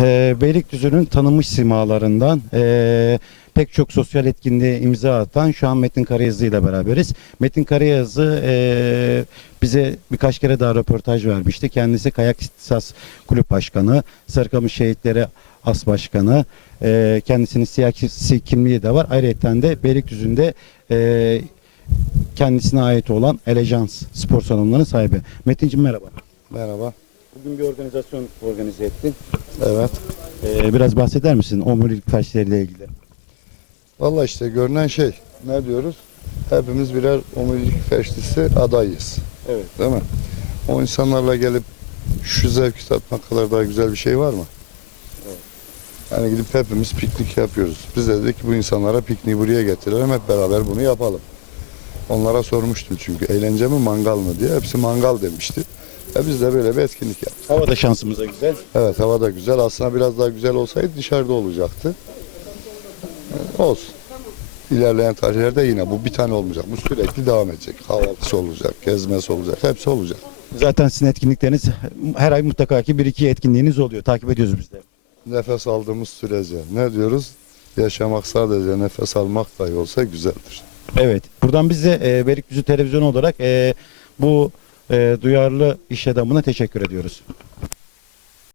e, Beylikdüzü'nün tanınmış simalarından e, pek çok sosyal etkinliğe imza atan şu an Metin Karayazı ile beraberiz. Metin Karayazı e, bize birkaç kere daha röportaj vermişti. Kendisi Kayak İhtisas Kulüp Başkanı, Sarıkamış Şehitleri As Başkanı, e, kendisinin siyasi kimliği de var. Ayrıca de Beylikdüzü'nde e, kendisine ait olan Elejans spor salonlarının sahibi. Metin'cim merhaba. Merhaba. Bugün bir organizasyon organize ettin. Evet. Ee, biraz bahseder misin omurilik felçleriyle ilgili? Valla işte görünen şey ne diyoruz? Hepimiz birer omurilik feşlisi adayız. Evet. Değil mi? O insanlarla gelip şu zevki tatmak kadar daha güzel bir şey var mı? Evet. Yani gidip hepimiz piknik yapıyoruz. Biz de dedik ki bu insanlara pikniği buraya getirelim hep beraber bunu yapalım. Onlara sormuştum çünkü eğlence mi mangal mı diye. Hepsi mangal demişti. E biz de böyle bir etkinlik yaptık. Hava da şansımıza güzel. Evet hava da güzel. Aslında biraz daha güzel olsaydı dışarıda olacaktı. Ee, Olsun. İlerleyen tarihlerde yine bu bir tane olmayacak. Bu sürekli devam edecek. Kahvaltısı olacak, gezmesi olacak. Hepsi olacak. Zaten sizin etkinlikleriniz her ay mutlaka ki bir iki etkinliğiniz oluyor. Takip ediyoruz biz de. Nefes aldığımız sürece ne diyoruz? Yaşamak sadece nefes almak dahi olsa güzeldir. Evet. Buradan biz de e, Beylikdüzü Televizyonu olarak e, bu e, duyarlı iş adamına teşekkür ediyoruz.